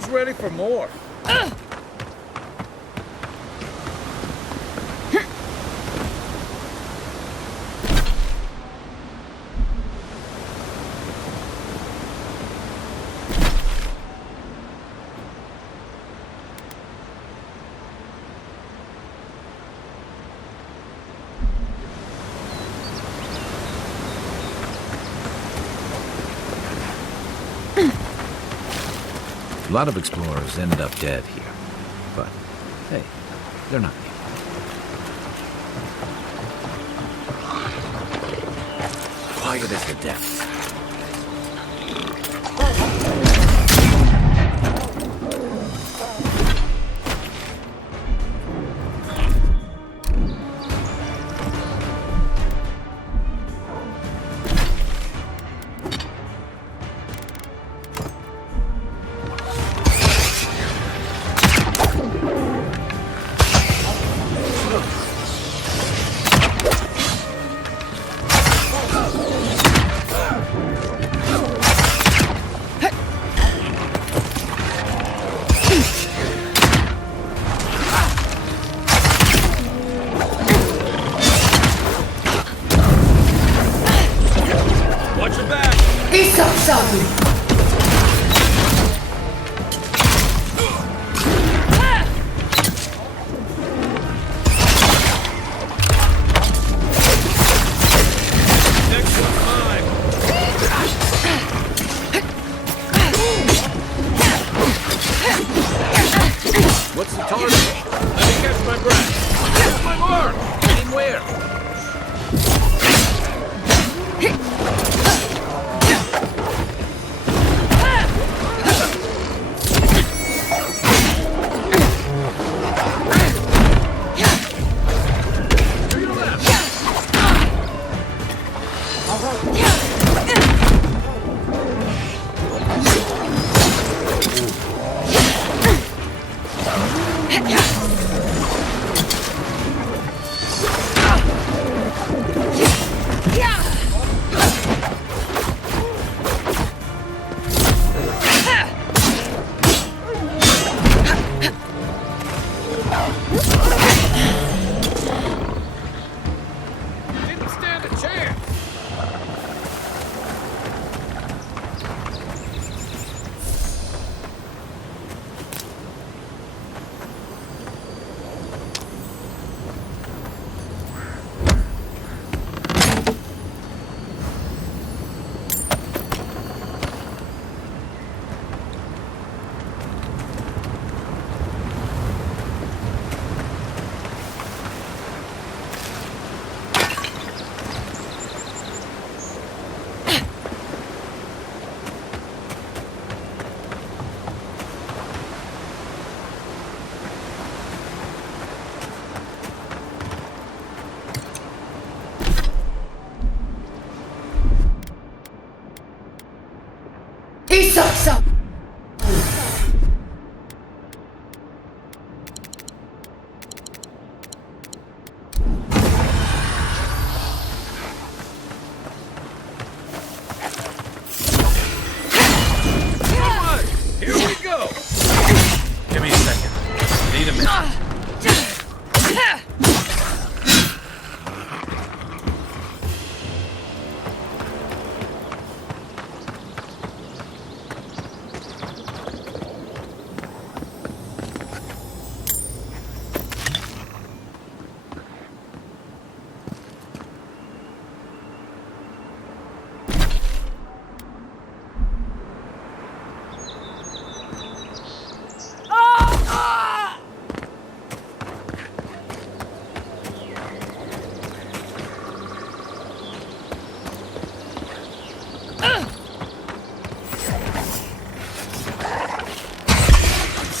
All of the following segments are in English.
Who's ready for more? A lot of explorers end up dead here. But, hey, they're not me. Quiet as the depths. What's the target? Let me catch my breath. Catch my mark! Heading where?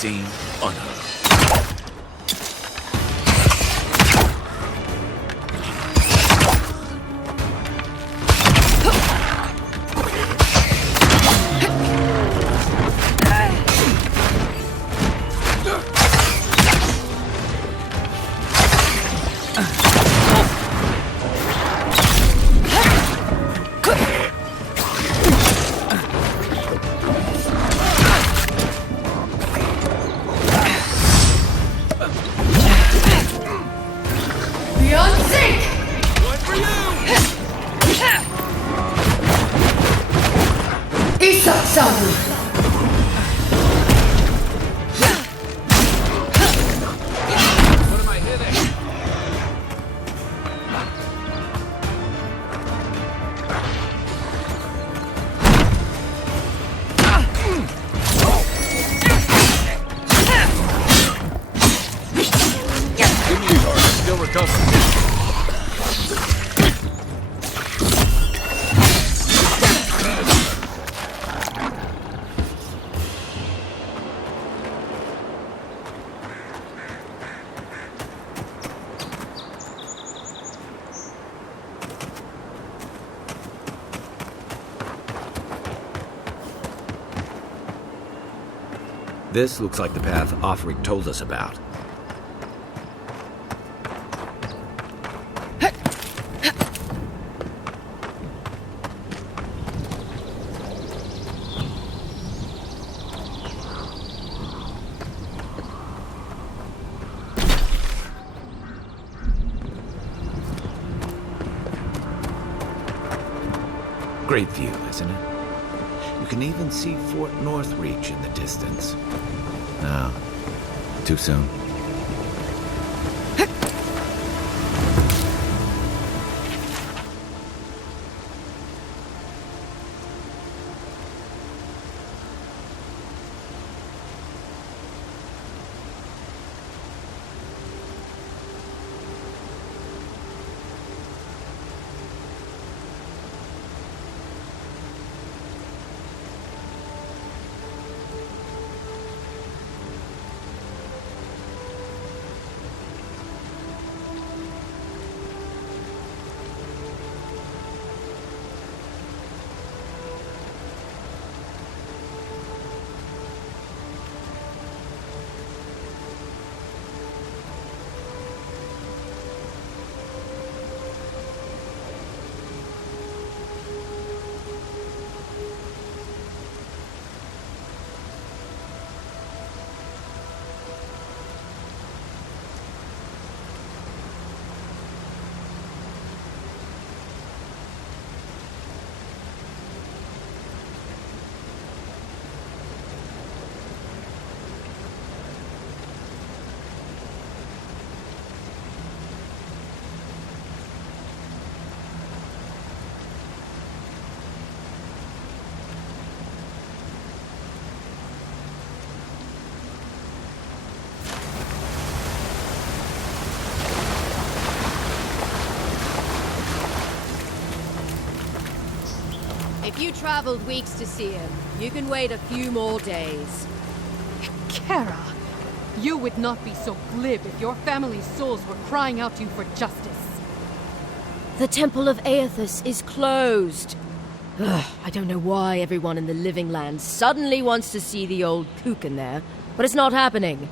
Unseen, unheard. What am I hitting? Give me a card. Still recovering. This looks like the path Offric told us about. Great view, isn't it? You can even see Fort Northreach in the distance. No, too soon. If you traveled weeks to see him, you can wait a few more days. Kara, you would not be so glib if your family's souls were crying out to you for justice. The Temple of Aethys is closed. Ugh, I don't know why everyone in the Living Land suddenly wants to see the old kook in there, but it's not happening.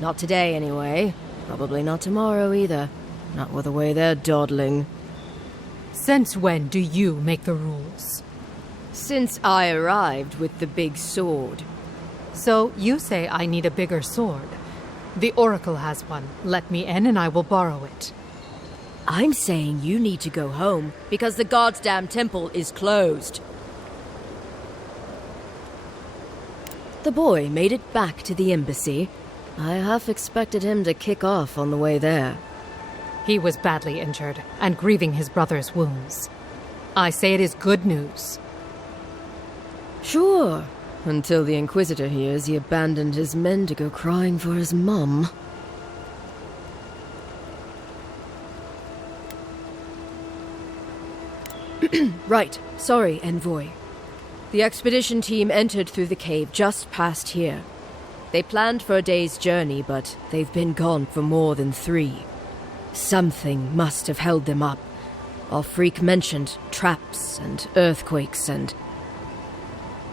Not today, anyway. Probably not tomorrow, either. Not with the way they're dawdling. Since when do you make the rules? Since I arrived with the big sword. So you say I need a bigger sword. The Oracle has one. Let me in and I will borrow it. I'm saying you need to go home because the goddamn temple is closed. The boy made it back to the embassy. I half expected him to kick off on the way there. He was badly injured and grieving his brother's wounds. I say it is good news. Sure, until the Inquisitor hears he abandoned his men to go crying for his mum. Right, sorry, Envoy. The expedition team entered through the cave just past here. They planned for a day's journey, but they've been gone for more than 3. Something must have held them up. Our freak mentioned traps and earthquakes and...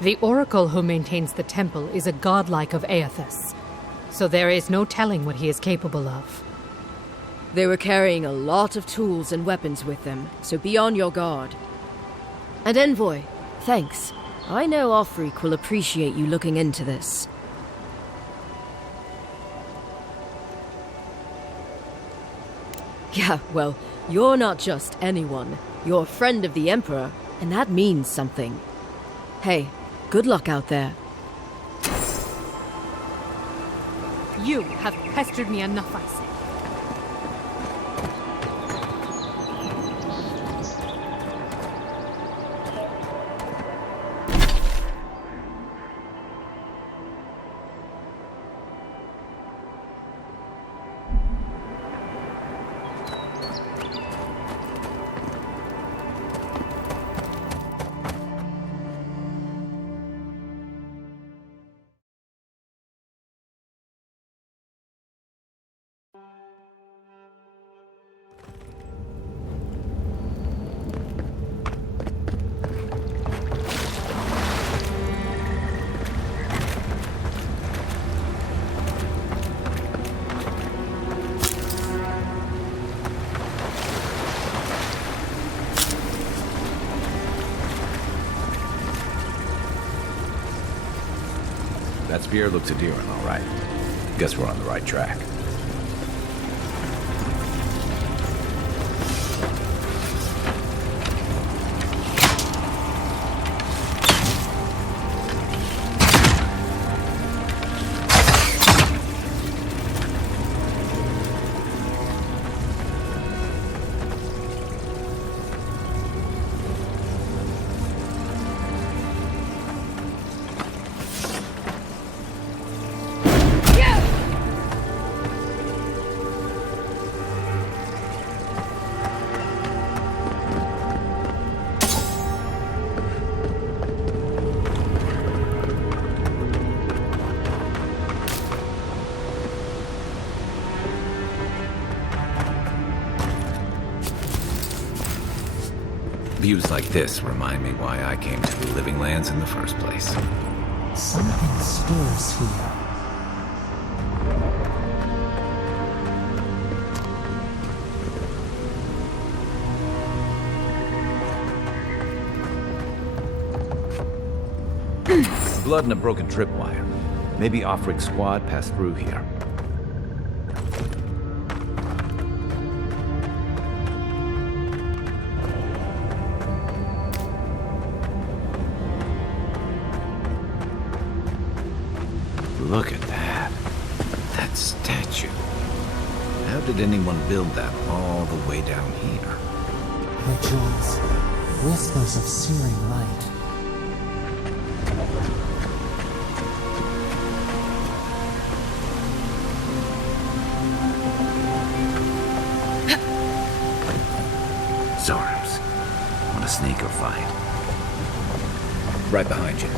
The Oracle who maintains the temple is a godlike of Aethys, so there is no telling what he is capable of. They were carrying a lot of tools and weapons with them, so be on your guard. And Envoy, thanks. I know Offric will appreciate you looking into this. Yeah, well, you're not just anyone. You're a friend of the Emperor, and that means something. Hey, good luck out there. You have pestered me enough, I say. That spear looks endearing, all right. Guess we're on the right track. Views like this remind me why I came to the Living Lands in the first place. Something stirs here. Blood and a broken tripwire. Maybe Offrig's squad passed through here. Look at that. That statue. How did anyone build that all the way down here? Rituals, whispers of searing light. Zorms. Want to sneak or fight? Right behind you.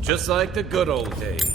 Just like the good old days.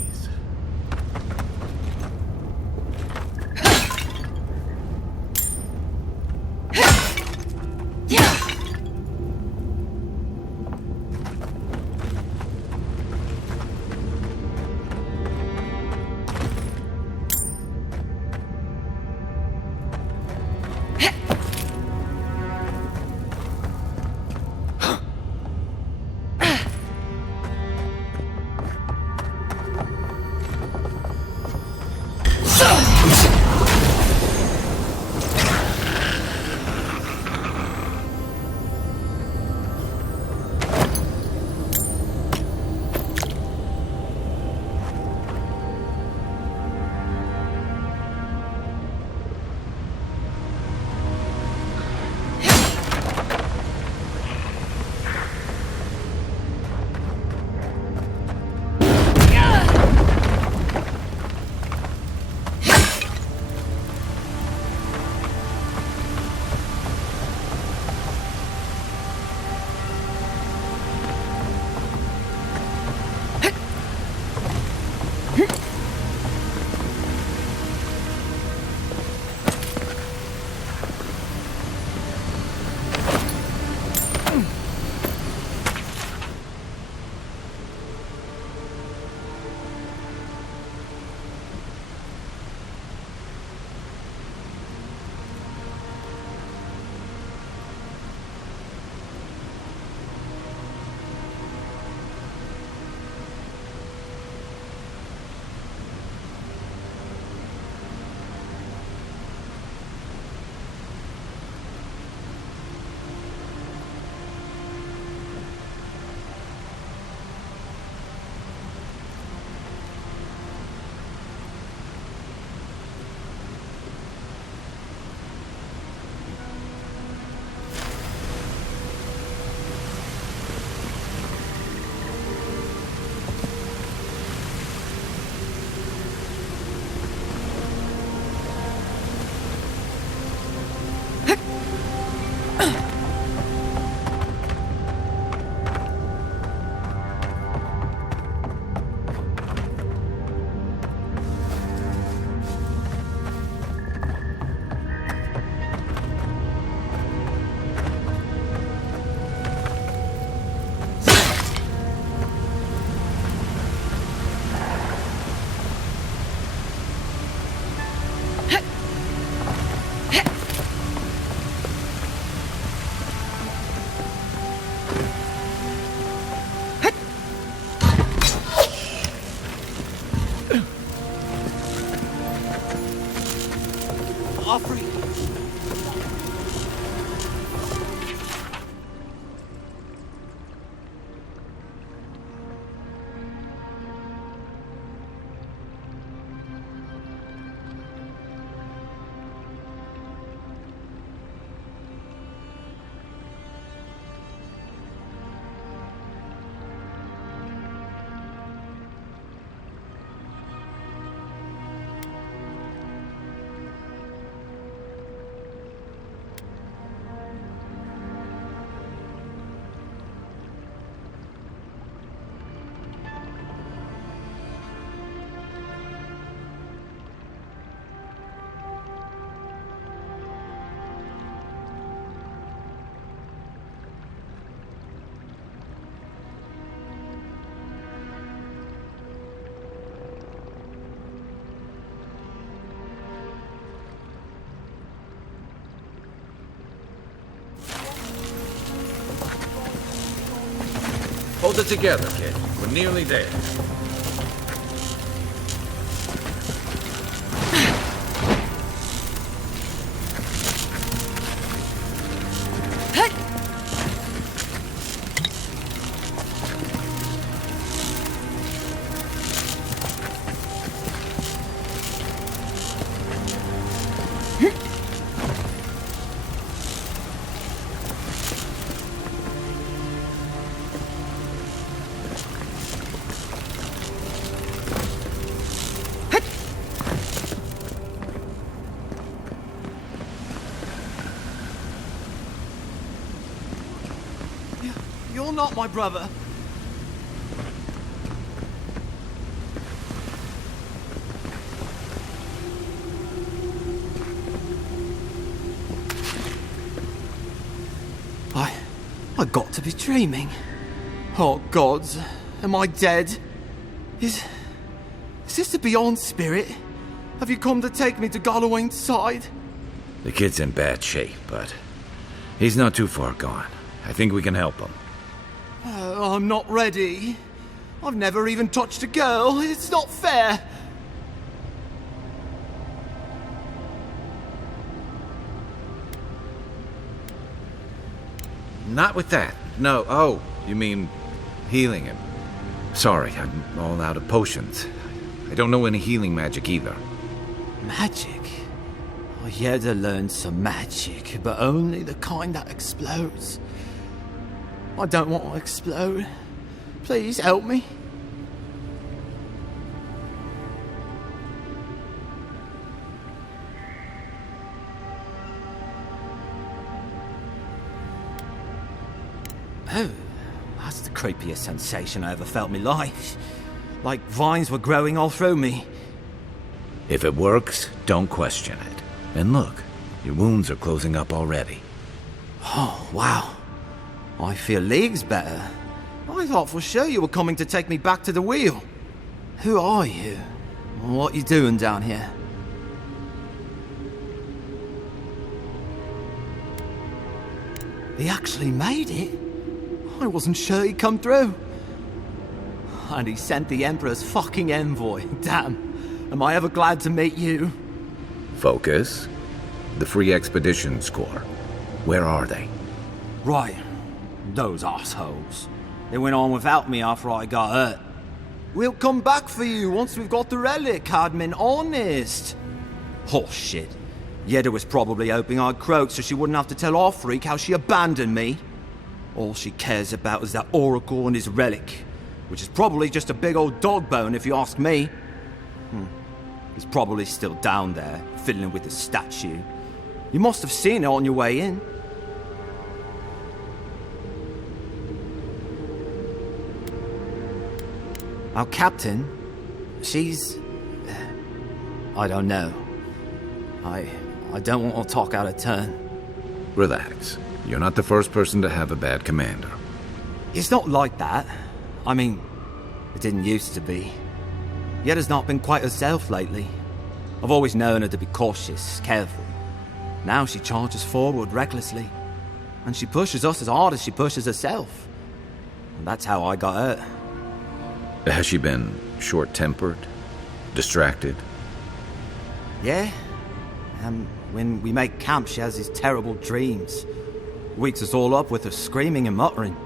Hold it together, kid. We're nearly there. You're not my brother. I got to be dreaming. Oh gods, am I dead? Is this the beyond spirit? Have you come to take me to Gallowayne's side? The kid's in bad shape, but he's not too far gone. I think we can help him. I'm not ready. I've never even touched a girl. It's not fair. Not with that. No. Oh, you mean healing him. Sorry, I'm all out of potions. I don't know any healing magic either. Magic? I had to learn some magic, but only the kind that explodes. I don't want to explode. Please help me. Oh, that's the creepiest sensation I ever felt in my life. Like vines were growing all through me. If it works, don't question it. And look, your wounds are closing up already. Oh, wow. I feel leagues better. I thought for sure you were coming to take me back to the wheel. Who are you? What you doing down here? He actually made it? I wasn't sure he'd come through. And he sent the Emperor's fucking envoy. Damn. Am I ever glad to meet you? Focus. The Free Expeditions Corps. Where are they? Right. Those assholes. They went on without me after I got hurt. We'll come back for you once we've got the relic, Admin. Honest. Oh, shit. Yeda was probably hoping I'd croak so she wouldn't have to tell our freak how she abandoned me. All she cares about is that Oracle and his relic, which is probably just a big old dog bone if you ask me. He's probably still down there, fiddling with the statue. You must have seen it on your way in. Our captain, she's... I don't know. I don't want to talk out of turn. Relax. You're not the first person to have a bad commander. It's not like that. I mean, it didn't used to be. Yeda's not been quite herself lately. I've always known her to be cautious, careful. Now she charges forward recklessly. And she pushes us as hard as she pushes herself. And that's how I got hurt. Has she been short-tempered? Distracted? Yeah. When we make camp, she has these terrible dreams. Wakes us all up with her screaming and muttering.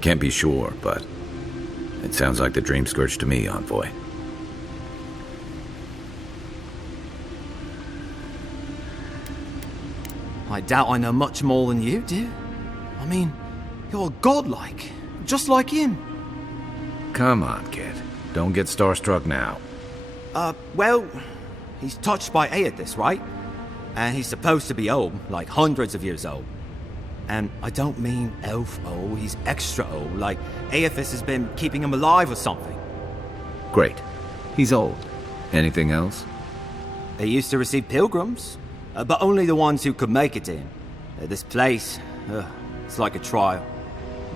Can't be sure, but it sounds like the dream scourge to me, Envoy. I doubt I know much more than you do. I mean, you're godlike, just like him. Come on, kid. Don't get starstruck now. Well, he's touched by Aeotis, right? And he's supposed to be old, like hundreds of years old. And I don't mean elf old, he's extra old, like Aeotis has been keeping him alive or something. Great. He's old. Anything else? They used to receive pilgrims, but only the ones who could make it in. This place, it's like a trial.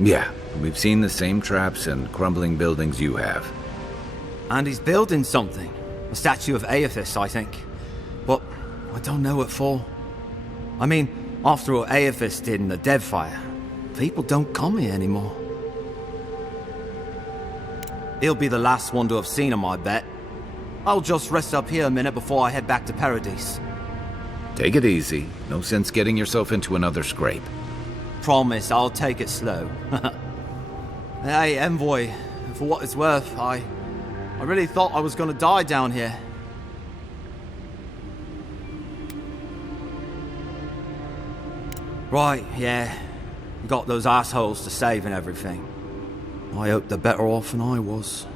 Yeah, we've seen the same traps and crumbling buildings you have. And he's building something. A statue of Aeotis, I think. But I don't know what for. I mean, after all Aeotis did in the Deadfire, people don't come here anymore. He'll be the last one to have seen him, I bet. I'll just rest up here a minute before I head back to Paradise. Take it easy. No sense getting yourself into another scrape. Promise, I'll take it slow. Hey, Envoy, for what it's worth, I really thought I was gonna die down here. Right, yeah. Got those assholes to save and everything. I hope they're better off than I was.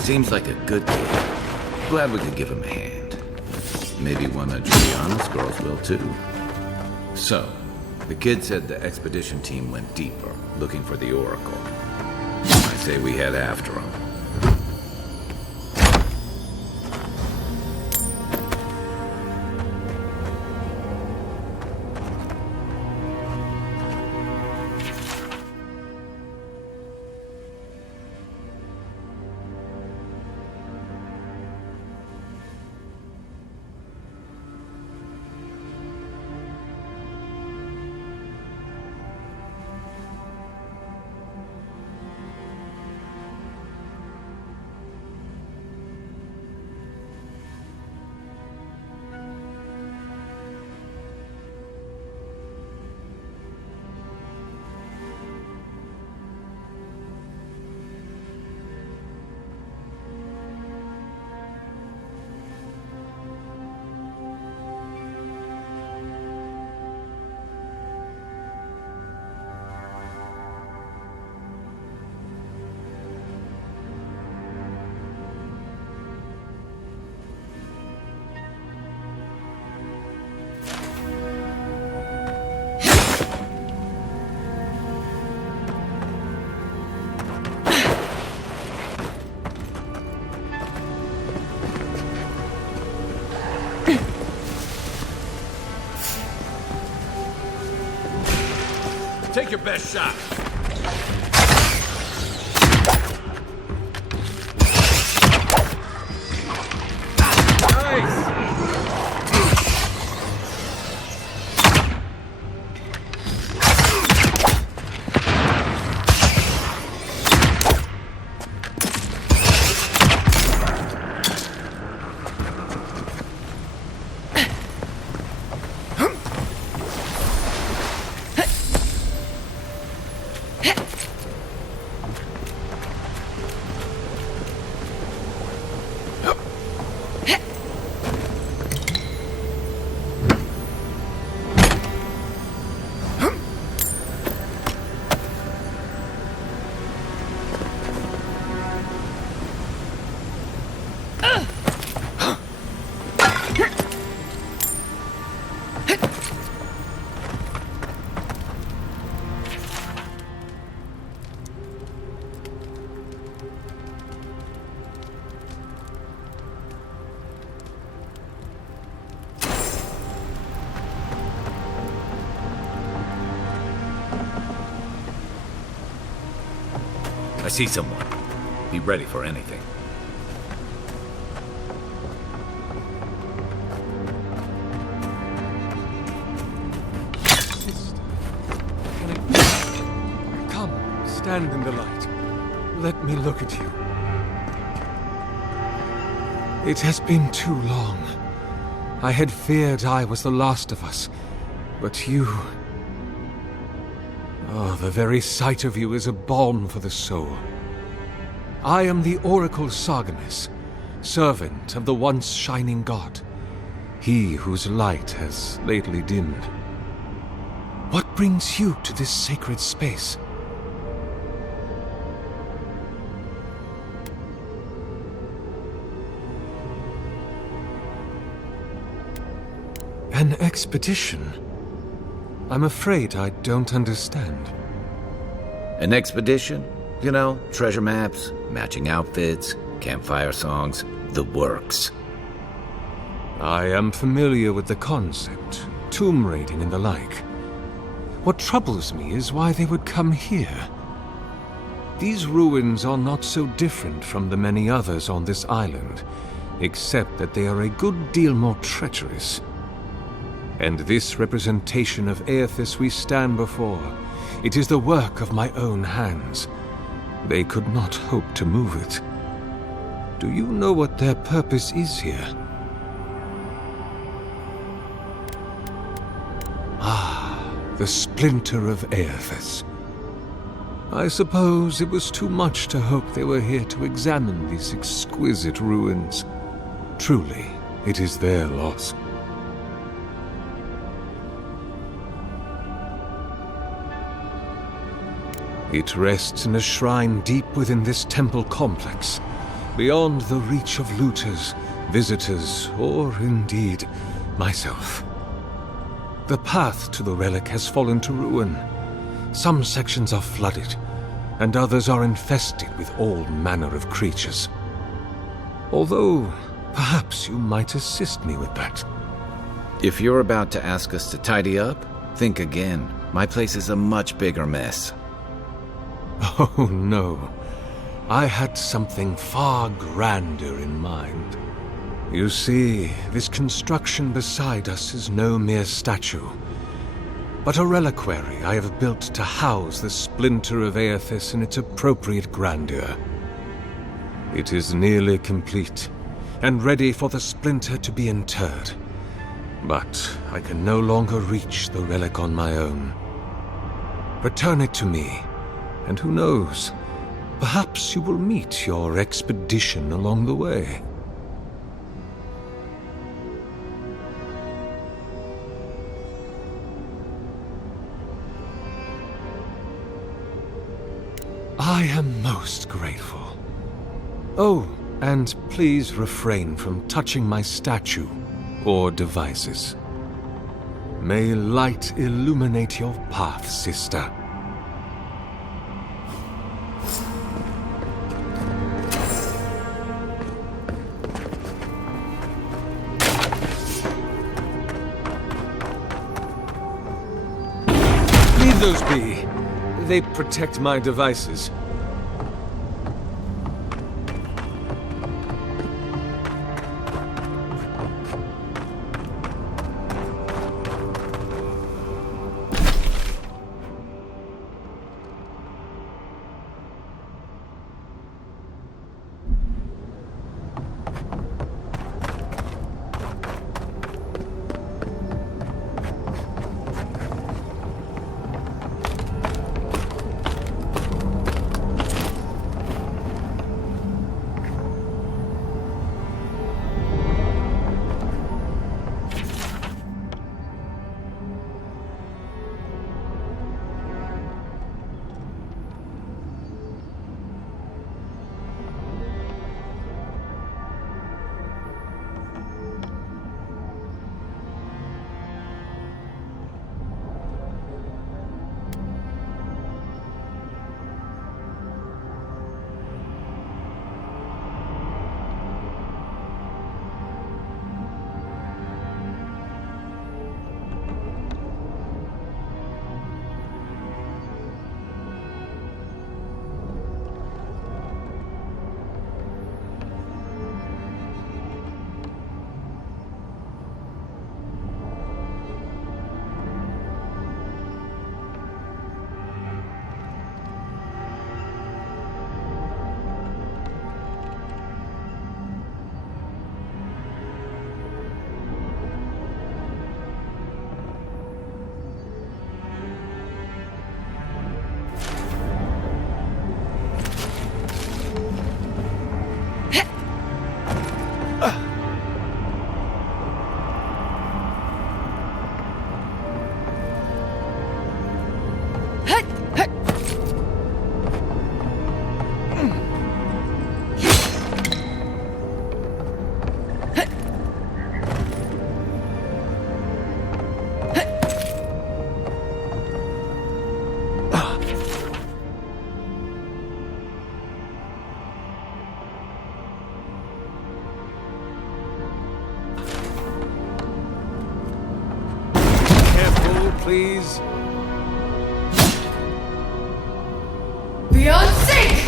Seems like a good kid. Glad we could give him a hand. Maybe one of Juliana's girls will too. So, the kid said the expedition team went deeper, looking for the Oracle. I say we head after him. Take your best shot. Nice! I see someone. Be ready for anything. Come, stand in the light. Let me look at you. It has been too long. I had feared I was the last of us, but you... Oh, the very sight of you is a balm for the soul. I am the Oracle Sargenes, servant of the once shining god, he whose light has lately dimmed. What brings you to this sacred space? An expedition? I'm afraid I don't understand. An expedition? You know, treasure maps, matching outfits, campfire songs, the works. I am familiar with the concept, tomb raiding and the like. What troubles me is why they would come here. These ruins are not so different from the many others on this island, except that they are a good deal more treacherous. And this representation of Aethys we stand before, it is the work of my own hands. They could not hope to move it. Do you know what their purpose is here? Ah, the splinter of Aethys. I suppose it was too much to hope they were here to examine these exquisite ruins. Truly, it is their loss. It rests in a shrine deep within this temple complex, beyond the reach of looters, visitors, or indeed, myself. The path to the relic has fallen to ruin. Some sections are flooded, and others are infested with all manner of creatures. Although, perhaps you might assist me with that. If you're about to ask us to tidy up, think again. My place is a much bigger mess. Oh no, I had something far grander in mind. You see, this construction beside us is no mere statue, but a reliquary I have built to house the splinter of Aethys in its appropriate grandeur. It is nearly complete, and ready for the splinter to be interred. But I can no longer reach the relic on my own. Return it to me, and who knows, perhaps you will meet your expedition along the way. I am most grateful. Oh, and please refrain from touching my statue or devices. May light illuminate your path, sister. Leave those be. They protect my devices. please. Beyond sync!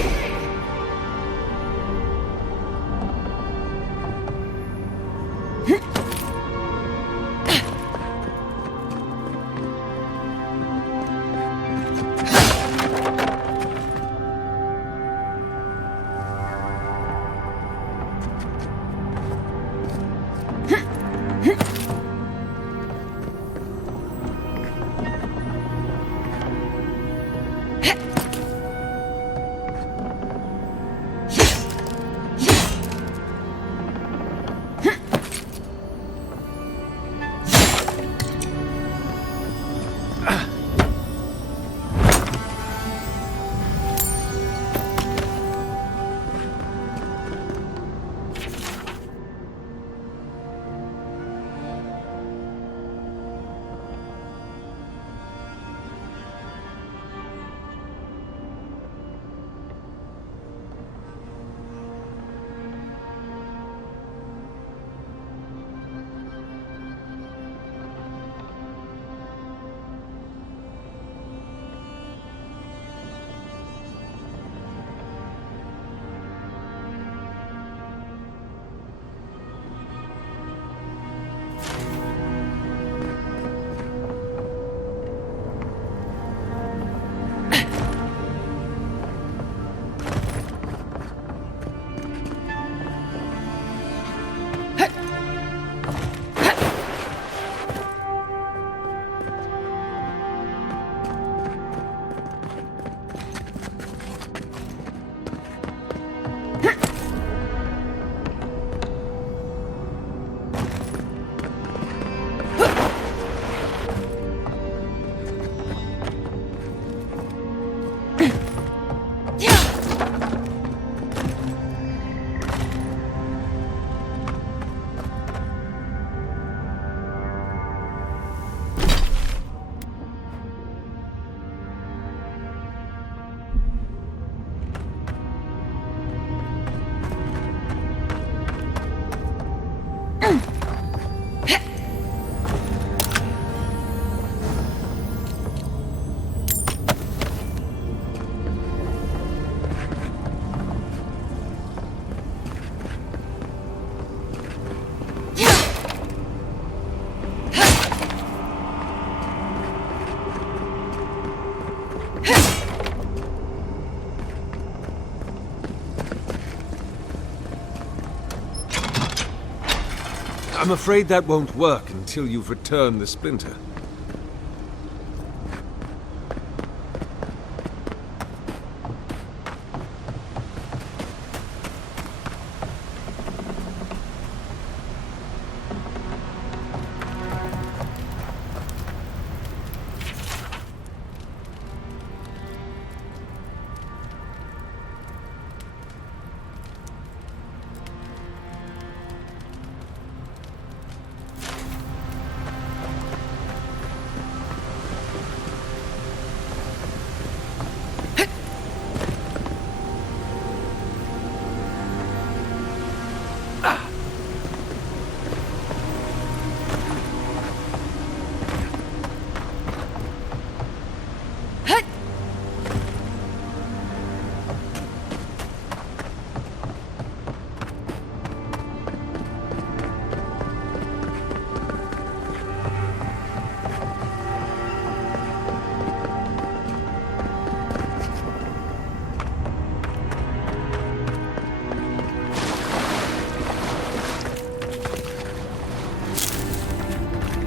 I'm afraid that won't work until you've returned the splinter.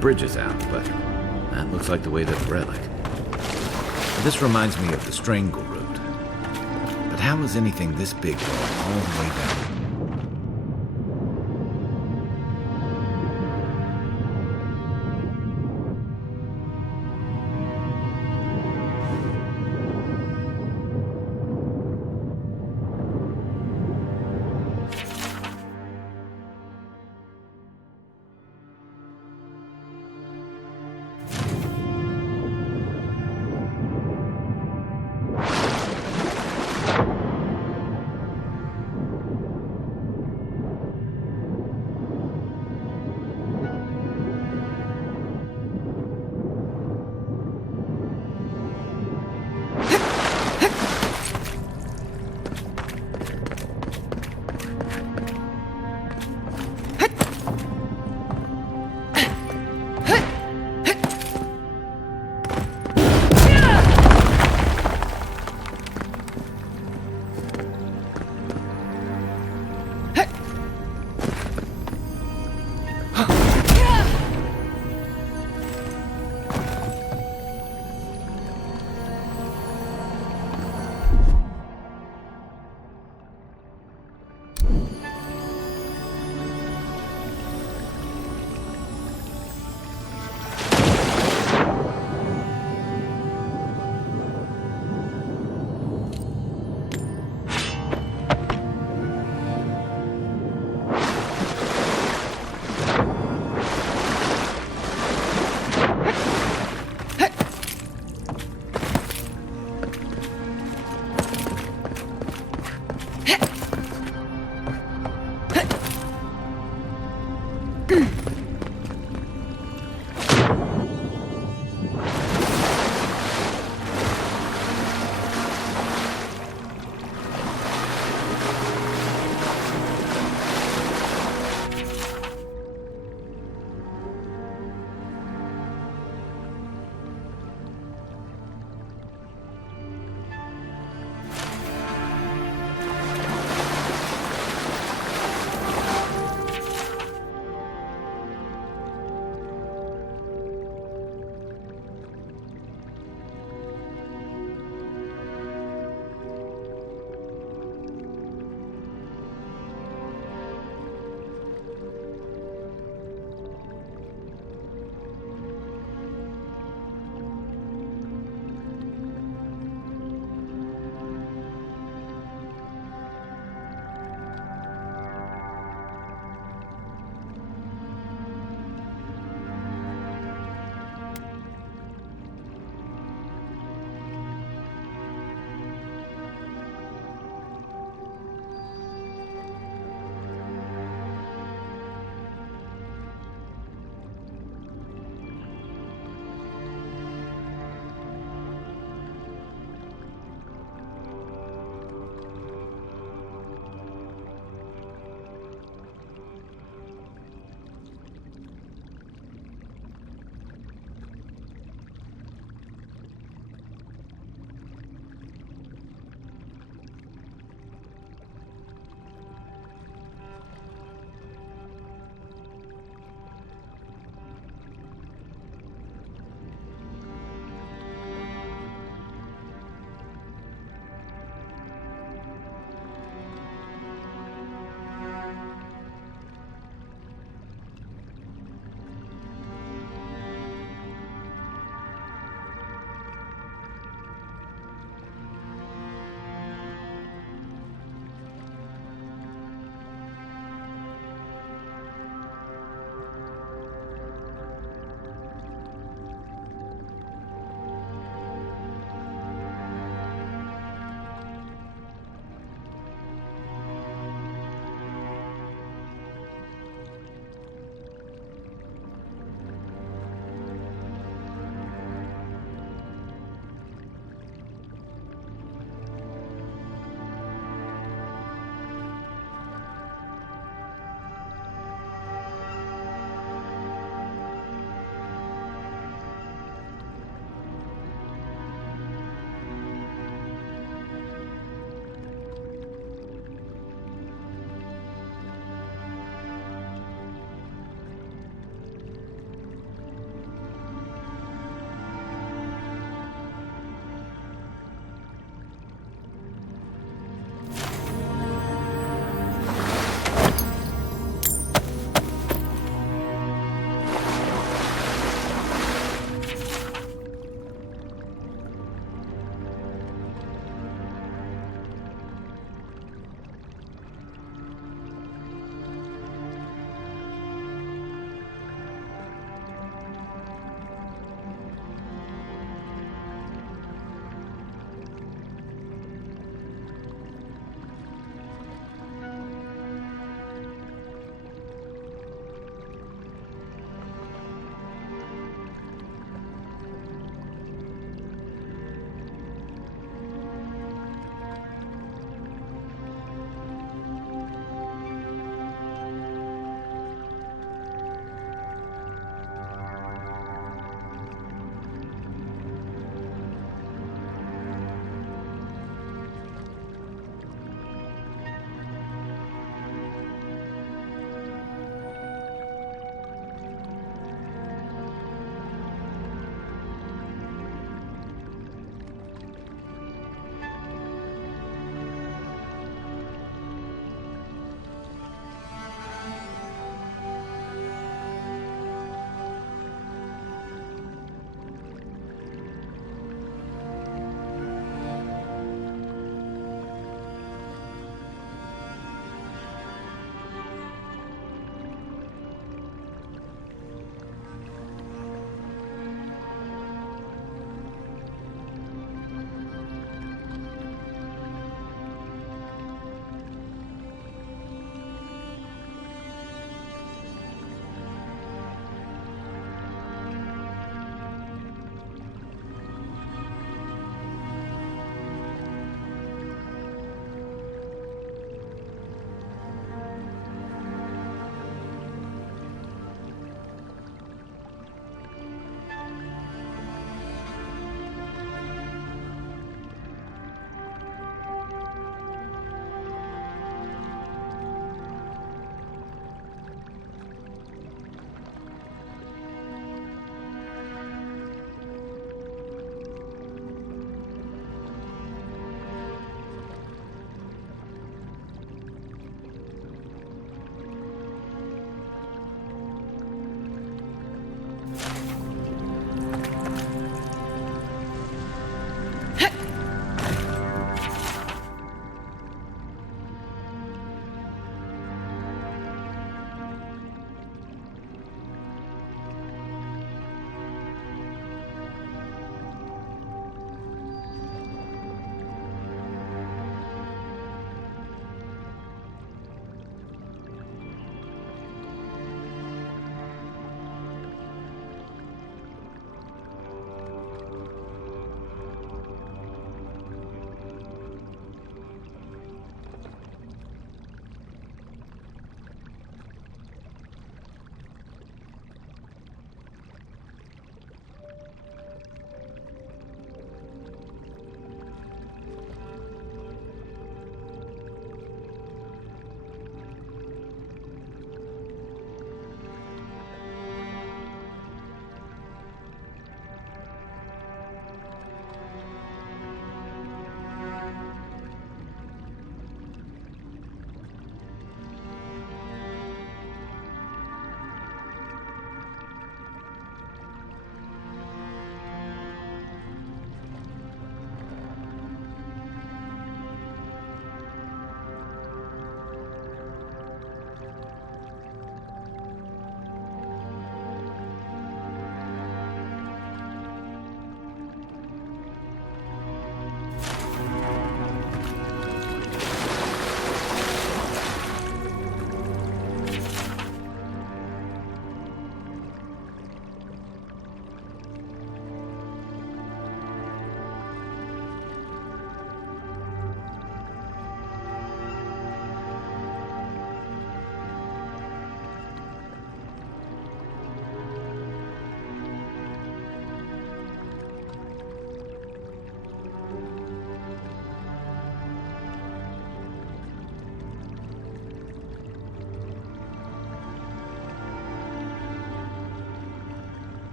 Bridge is out, but that looks like the way to the relic. This reminds me of the Strangle route. But how is anything this big going all the way down?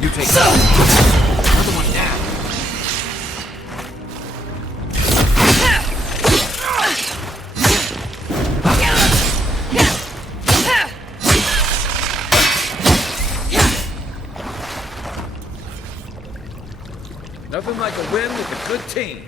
You take that. Another one down. Nothing like a win with a good team.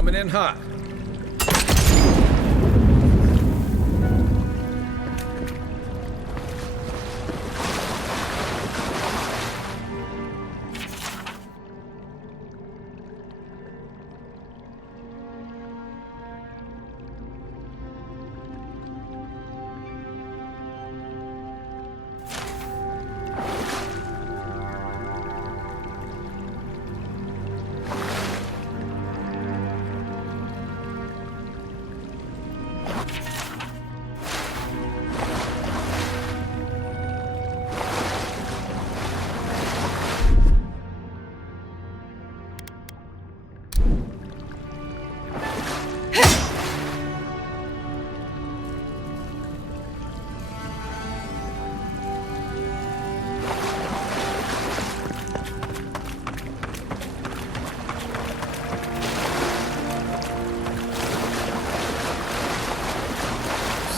Coming in hot.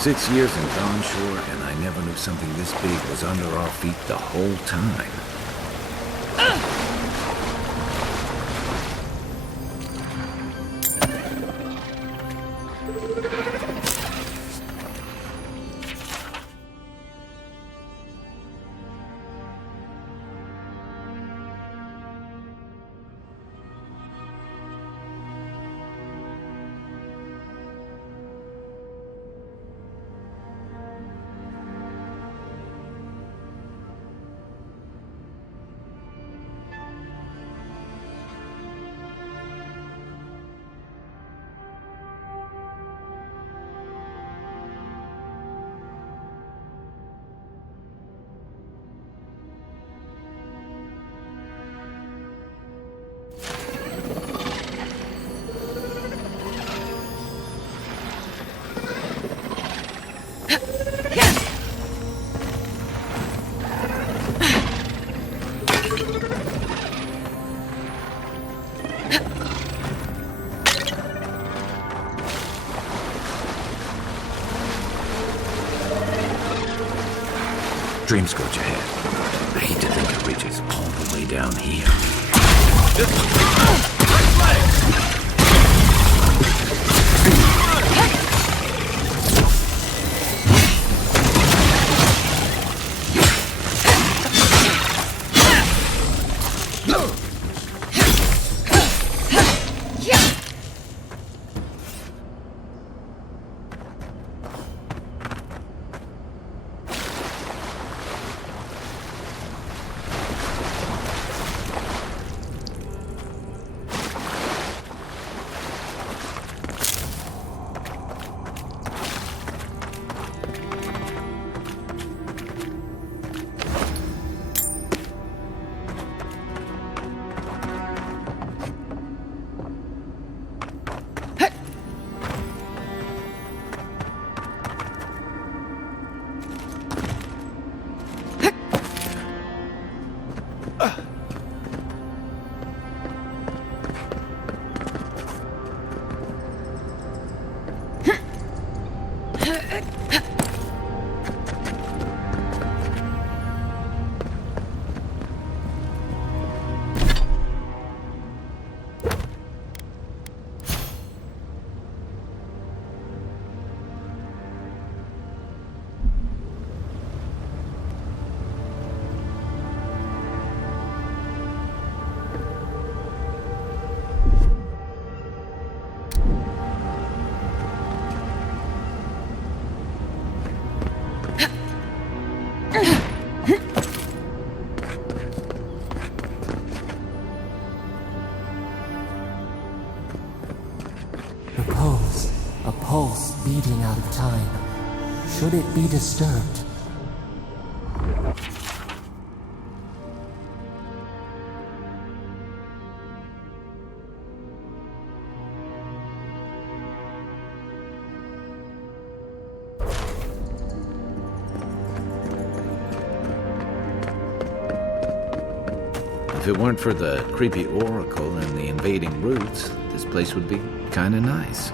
Six years in Dawnshore, and I never knew something this big was under our feet the whole time. Dream scourge ahead. I hate to think it reaches all the way down here. A pulse beating out of time. Should it be disturbed? If it weren't for the creepy oracle and the invading roots, this place would be kinda nice.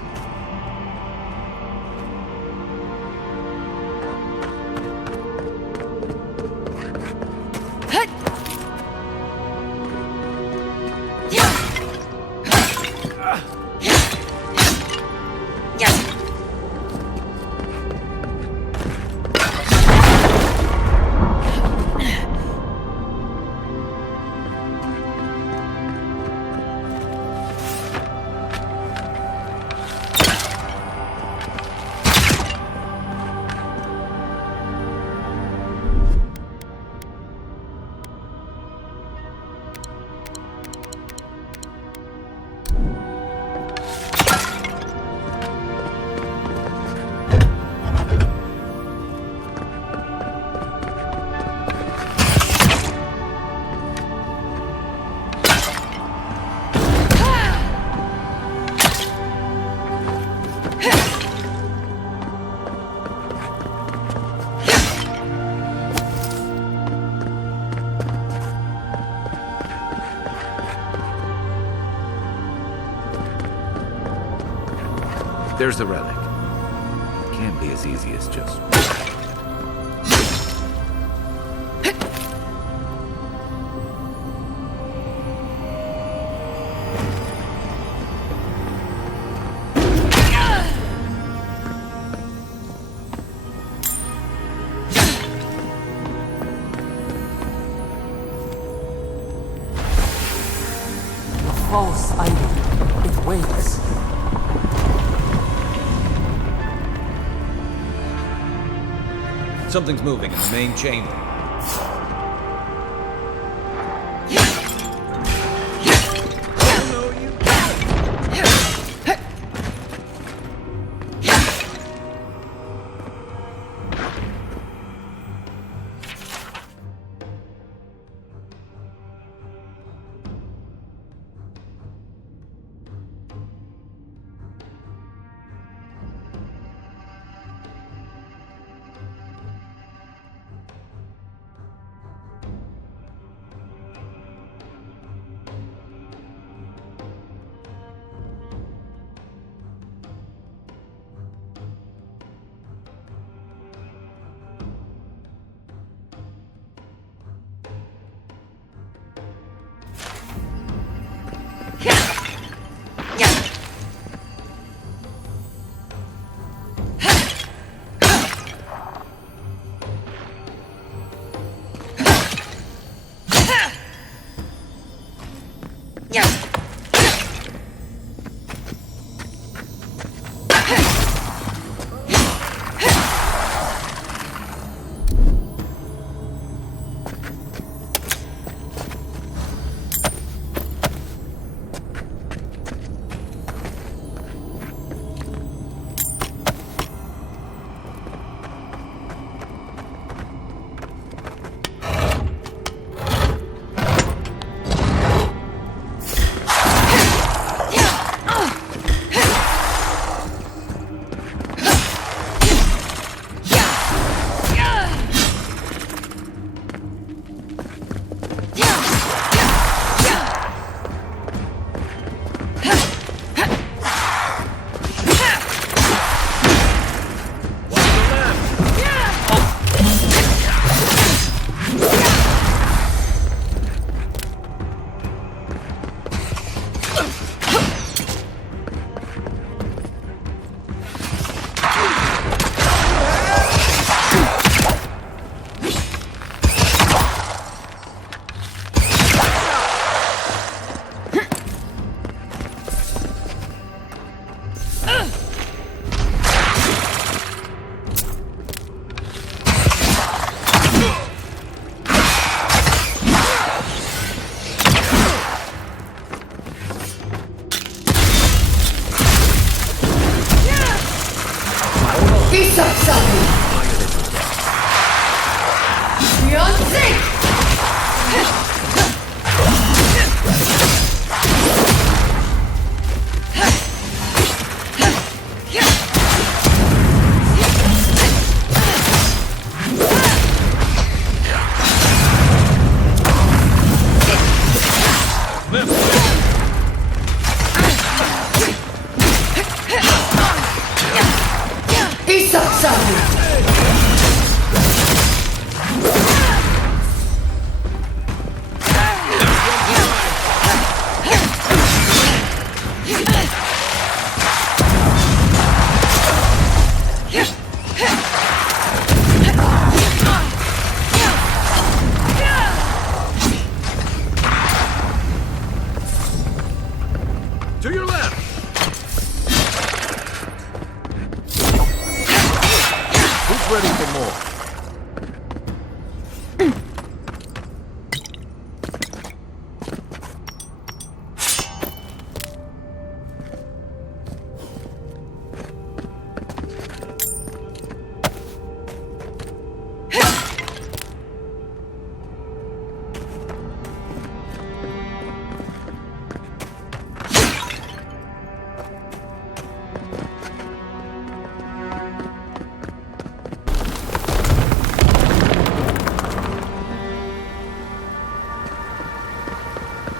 There's the relic. It can't be as easy as just... False item. It wakes. Something's moving in the main chamber.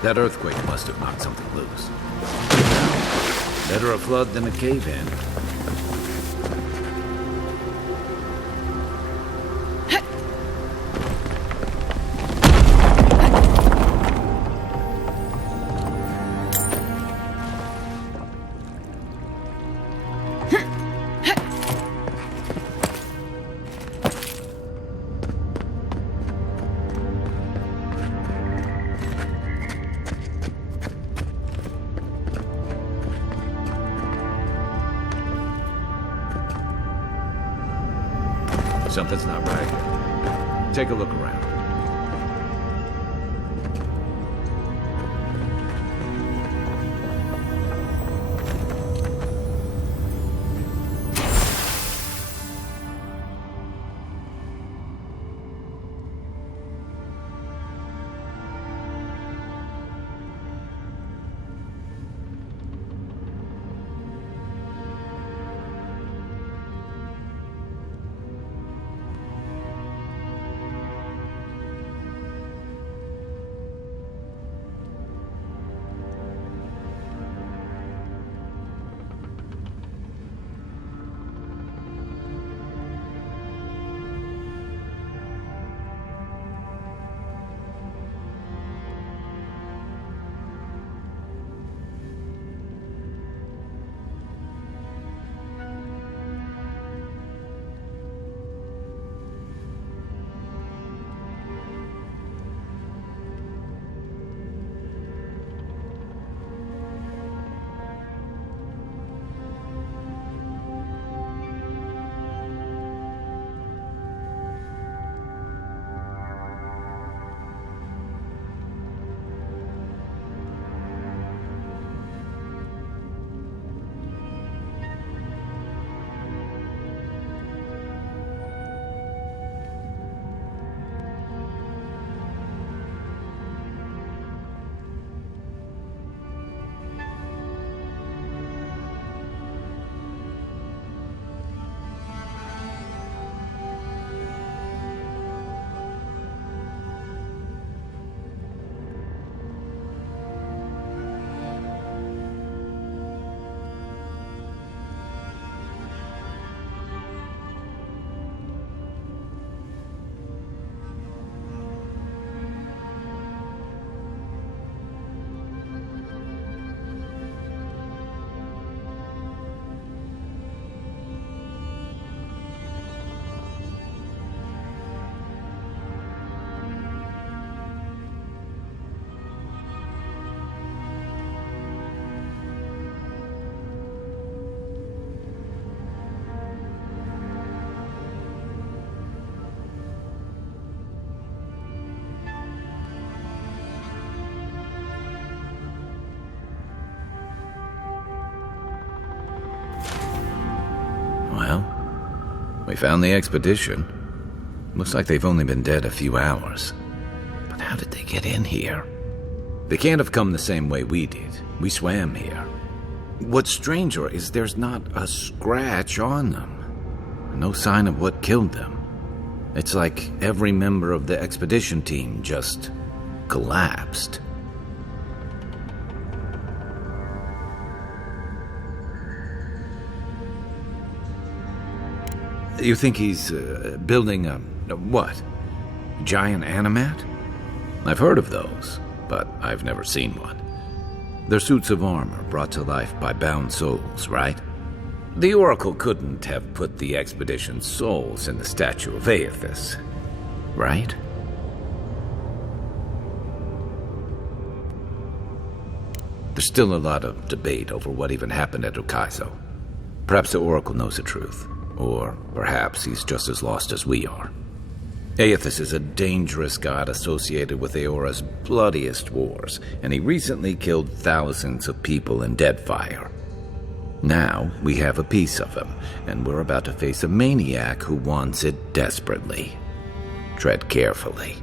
That earthquake must have knocked something loose. Better a flood than a cave-in. Something's not right. Take a look around. We found the expedition. Looks like they've only been dead a few hours. But how did they get in here? They can't have come the same way we did. We swam here. What's stranger is there's not a scratch on them. No sign of what killed them. It's like every member of the expedition team just collapsed. You think he's building a what? Giant animat? I've heard of those, but I've never seen one. They're suits of armor brought to life by bound souls, right? The Oracle couldn't have put the expedition's souls in the statue of Aethys, right? There's still a lot of debate over what even happened at Ukaizo. Perhaps the Oracle knows the truth. Or perhaps he's just as lost as we are. Aethys is a dangerous god associated with Eora's bloodiest wars, and he recently killed thousands of people in Deadfire. Now we have a piece of him, and we're about to face a maniac who wants it desperately. Tread carefully.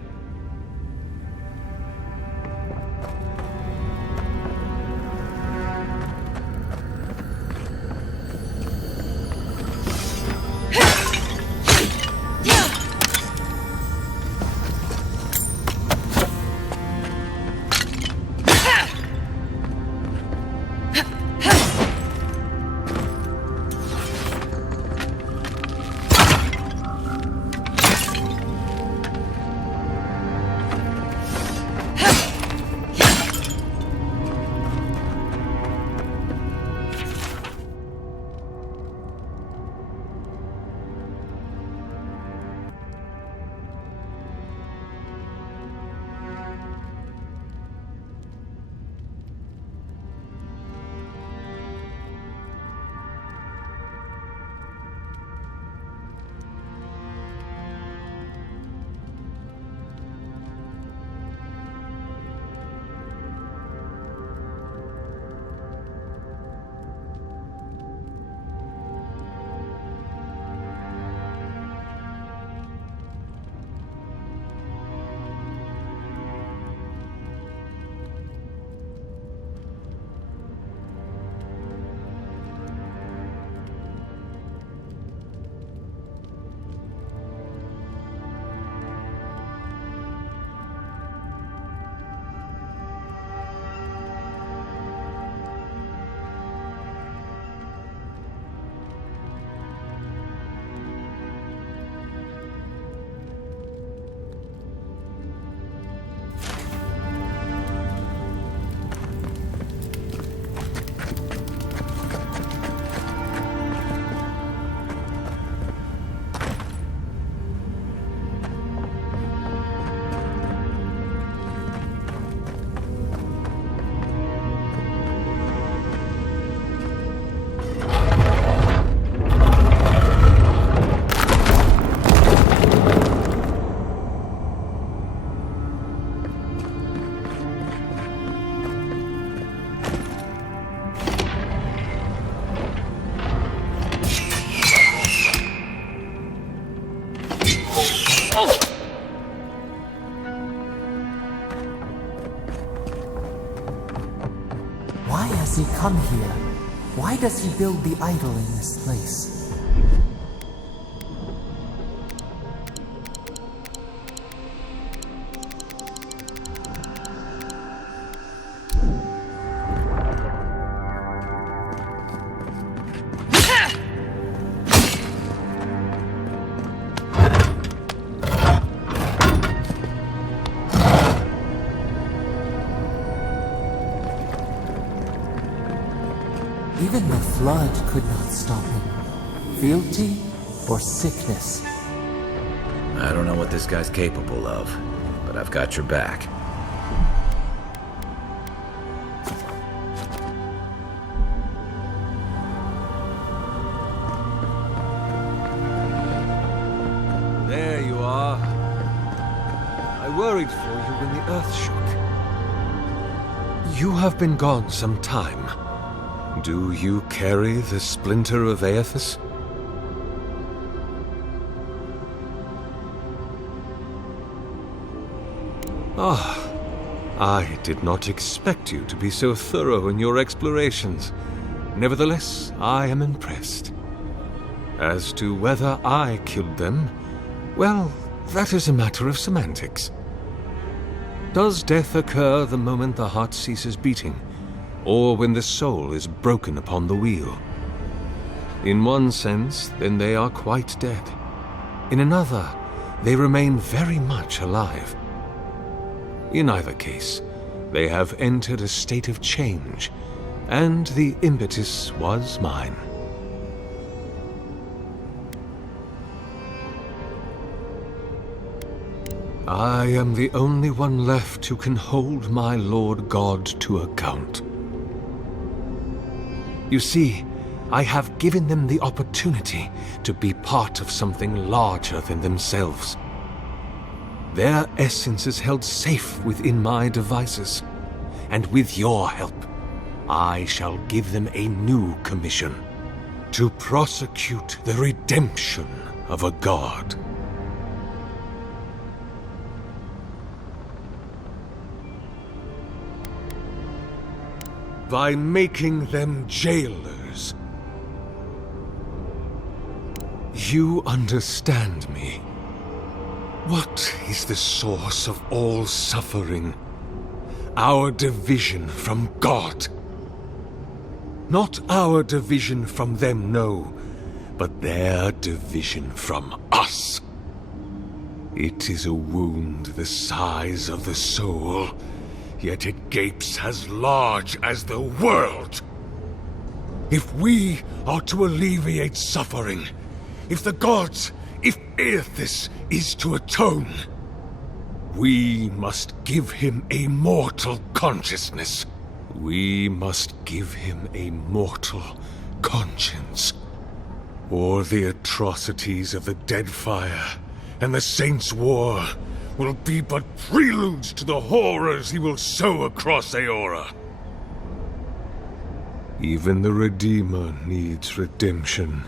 Why has he come here? Why does he build the idol in this place? Even the flood could not stop him. Fealty or sickness? I don't know what this guy's capable of, but I've got your back. There you are. I worried for you when the earth shook. You have been gone some time. Do you carry the splinter of Aethys? Ah, I did not expect you to be so thorough in your explorations. Nevertheless, I am impressed. As to whether I killed them, well, that is a matter of semantics. Does death occur the moment the heart ceases beating, or when the soul is broken upon the wheel? In one sense, then they are quite dead. In another, they remain very much alive. In either case, they have entered a state of change, and the impetus was mine. I am the only one left who can hold my Lord God to account. You see, I have given them the opportunity to be part of something larger than themselves. Their essence is held safe within my devices, and with your help, I shall give them a new commission: to prosecute the redemption of a god. By making them jailers. You understand me. What is the source of all suffering? Our division from God. Not our division from them, no, but their division from us. It is a wound the size of the soul, yet it gapes as large as the world. If we are to alleviate suffering, if the gods, if Aethys is to atone, we must give him a mortal consciousness. We must give him a mortal conscience. Or the atrocities of the Deadfire and the Saints' War will be but preludes to the horrors he will sow across Eora. Even the Redeemer needs redemption.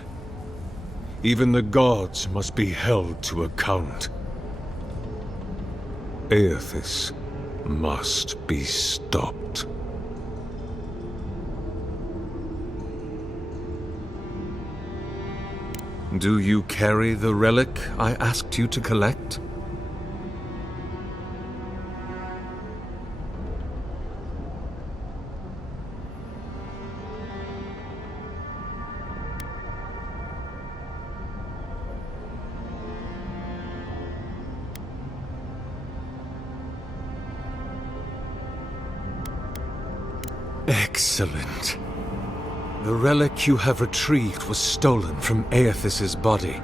Even the gods must be held to account. Aethys must be stopped. Do you carry the relic I asked you to collect? Excellent. The relic you have retrieved was stolen from Aethys' body.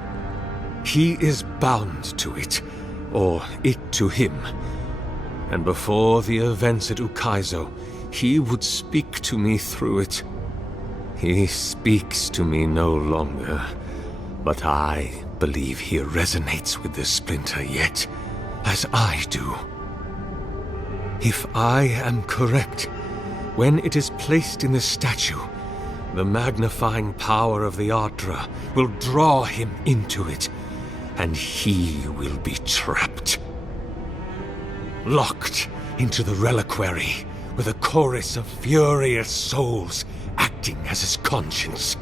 He is bound to it, or it to him. And before the events at Ukaizo, he would speak to me through it. He speaks to me no longer, but I believe he resonates with the splinter yet, as I do. If I am correct, when it is placed in the statue, the magnifying power of the Ardra will draw him into it, and he will be trapped. Locked into the reliquary with a chorus of furious souls acting as his conscience.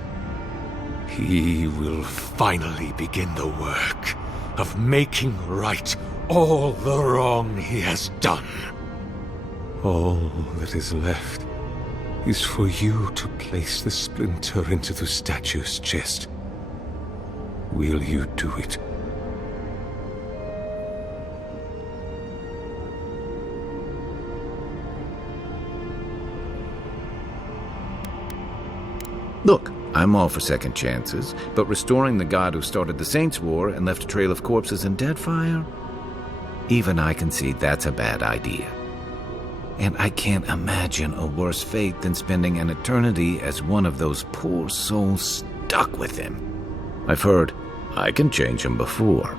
He will finally begin the work of making right all the wrong he has done. All that is left is for you to place the splinter into the statue's chest. Will you do it? Look, I'm all for second chances, but restoring the god who started the Saints' War and left a trail of corpses and dead fire? Even I can see that's a bad idea. And I can't imagine a worse fate than spending an eternity as one of those poor souls stuck with him. I've heard I can change him before.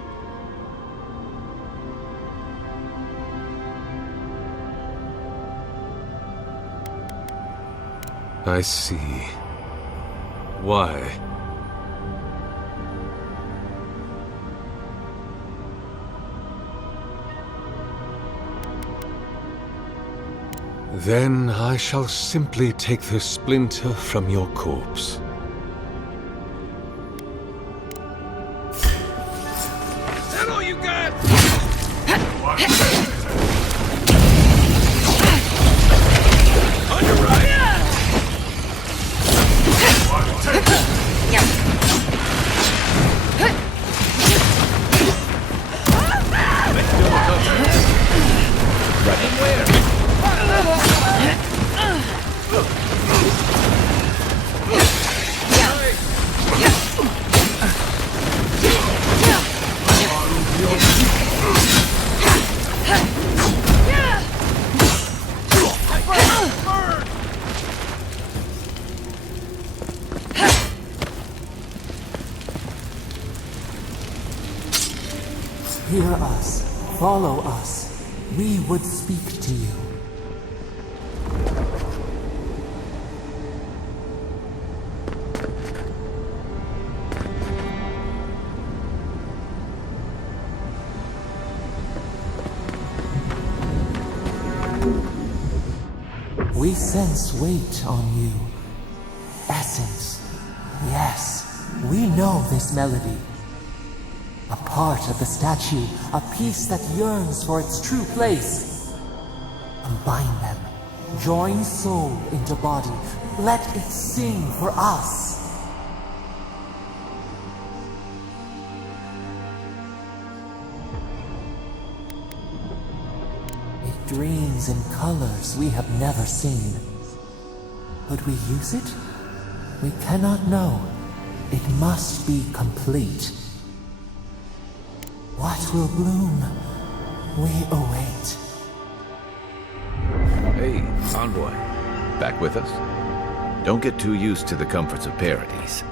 I see. Why? Then I shall simply take the splinter from your corpse. Is that all you got? On your right! Running where? Hear us, follow us. We would speak to you. We sense weight on you. Essence. Yes, we know this melody. A part of the statue, a piece that yearns for its true place. Combine them. Join soul into body. Let it sing for us. It dreams in colors we have never seen. Could we use it? We cannot know. It must be complete. What will bloom? We await. Hey, envoy. Back with us? Don't get too used to the comforts of paradise.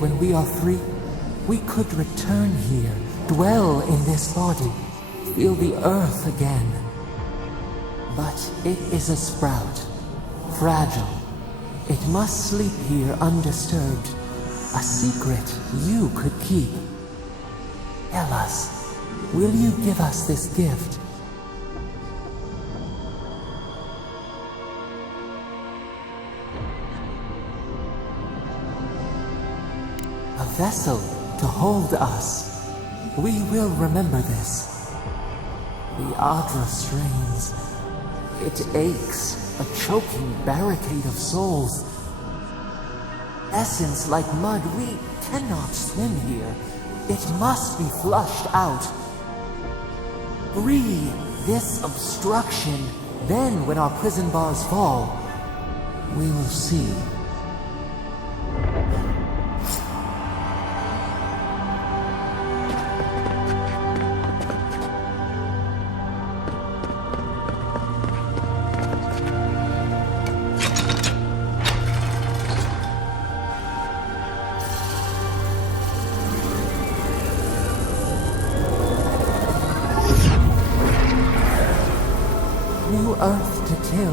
When we are free, we could return here, dwell in this body, feel the earth again. But it is a sprout, fragile. It must sleep here undisturbed, a secret you could keep. Tell us, will you give us this gift? A vessel to hold us. We will remember this. The Adra strains. It aches, a choking barricade of souls. Essence like mud, we cannot swim here. It must be flushed out. Free this obstruction. Then, when our prison bars fall, we will see. no earth to till,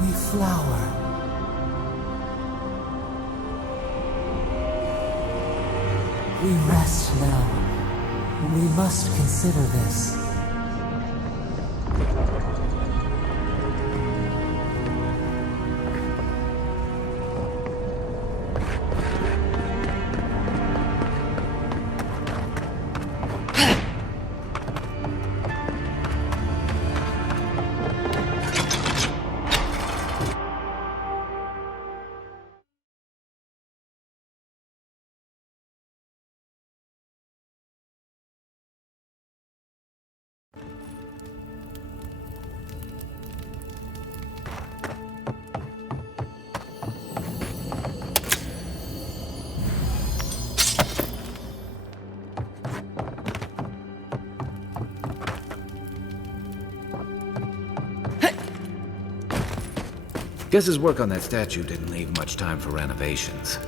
we flower. We rest now. We must consider this. Guess his work on that statue didn't leave much time for renovations.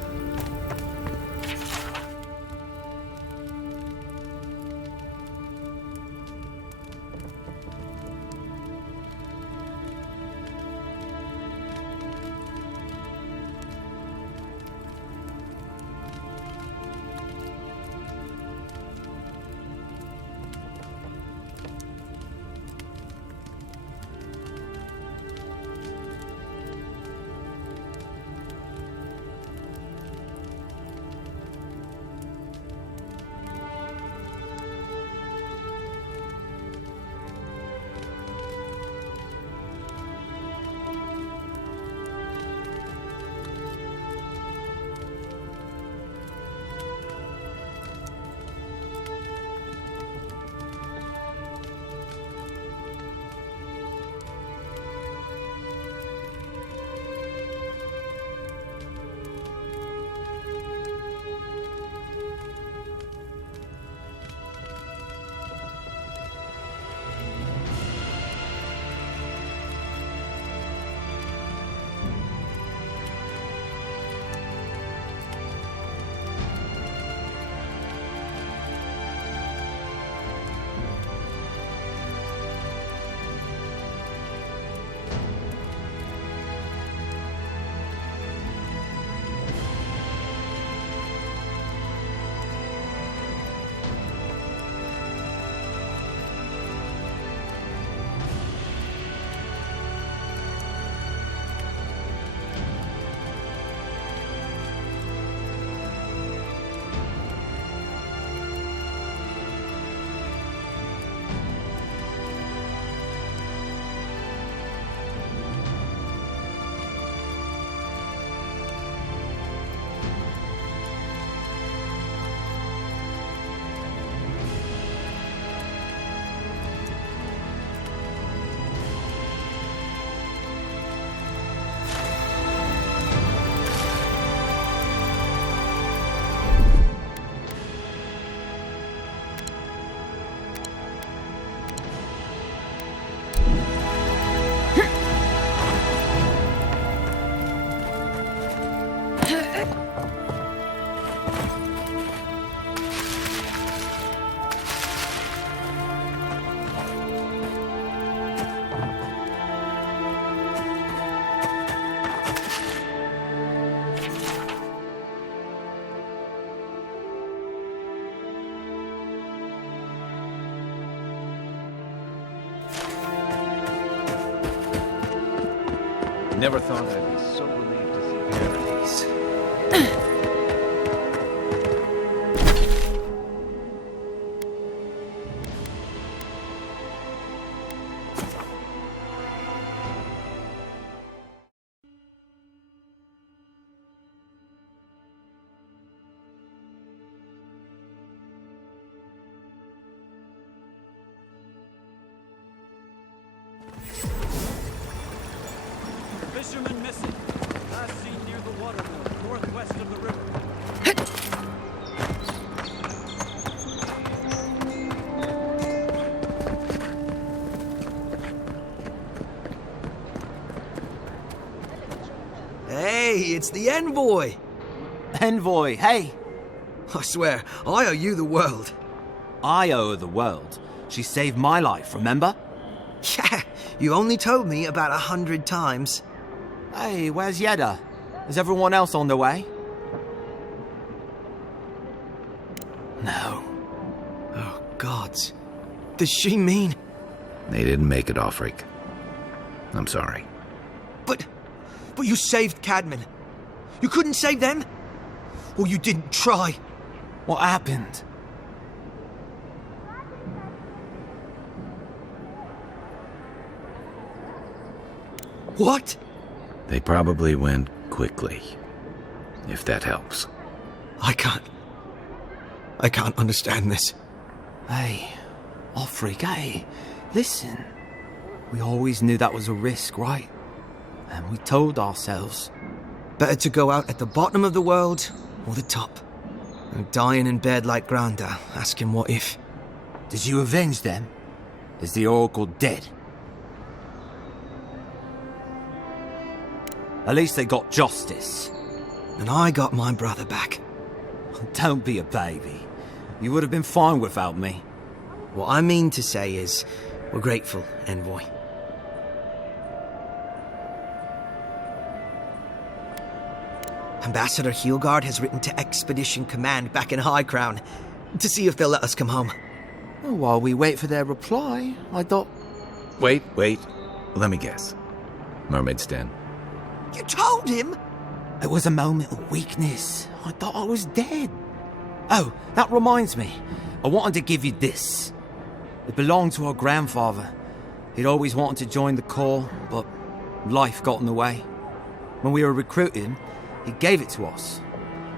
Never thought I'd be so relieved to see Paradise. Fisherman missing. Last seen near the waterboard, northwest of the river. Hey, it's the envoy! Envoy, hey! I swear, I owe you the world. I owe her the world. She saved my life, remember? Yeah, you only told me about 100 times. Hey, where's Yeda? Is everyone else on the way? No. Oh, gods. Does she mean... They didn't make it, Offric. I'm sorry. But you saved Cadman. You couldn't save them? Or you didn't try? What happened? What? They probably went quickly, if that helps. I can't understand this. Hey, Offric, hey, listen. We always knew that was a risk, right? And we told ourselves. Better to go out at the bottom of the world or the top. And dying in bed like Granda, asking what if. Did you avenge them? Is the Oracle dead? At least they got justice. And I got my brother back. Don't be a baby. You would have been fine without me. What I mean to say is, we're grateful, Envoy. Ambassador Heelgard has written to Expedition Command back in High Crown to see if they'll let us come home. Well, while we wait for their reply, I thought... Wait. Let me guess. Mermaid's Den. You told him? It was a moment of weakness. I thought I was dead. Oh, that reminds me. I wanted to give you this. It belonged to our grandfather. He'd always wanted to join the Corps, but life got in the way. When we were recruiting, he gave it to us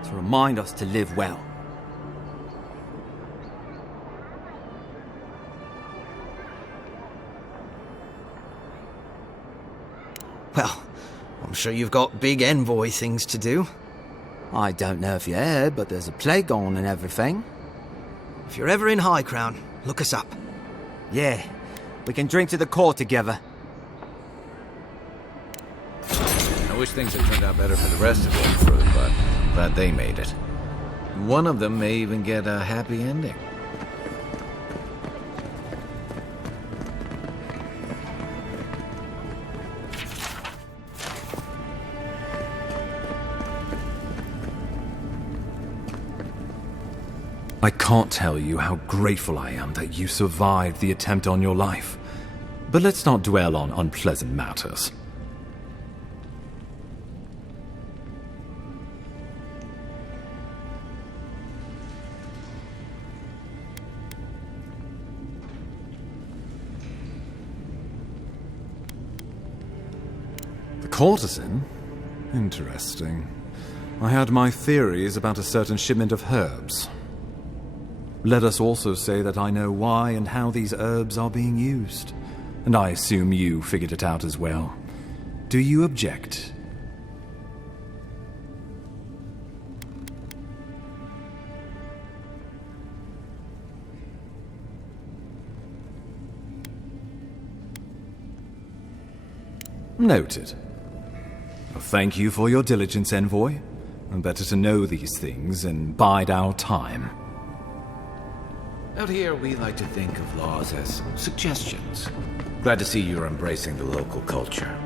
to remind us to live well. Well, I'm sure you've got big Envoy things to do. I don't know if you heard, but there's a plague on and everything. If you're ever in High Crown, look us up. Yeah, we can drink to the Corps together. I wish things had turned out better for the rest of the crew, but glad they made it. One of them may even get a happy ending. I can't tell you how grateful I am that you survived the attempt on your life. But let's not dwell on unpleasant matters. The courtesan? Interesting. I had my theories about a certain shipment of herbs. Let us also say that I know why and how these herbs are being used. And I assume you figured it out as well. Do you object? Noted. Well, thank you for your diligence, Envoy. And better to know these things and bide our time. Out here, we like to think of laws as suggestions. Glad to see you're embracing the local culture.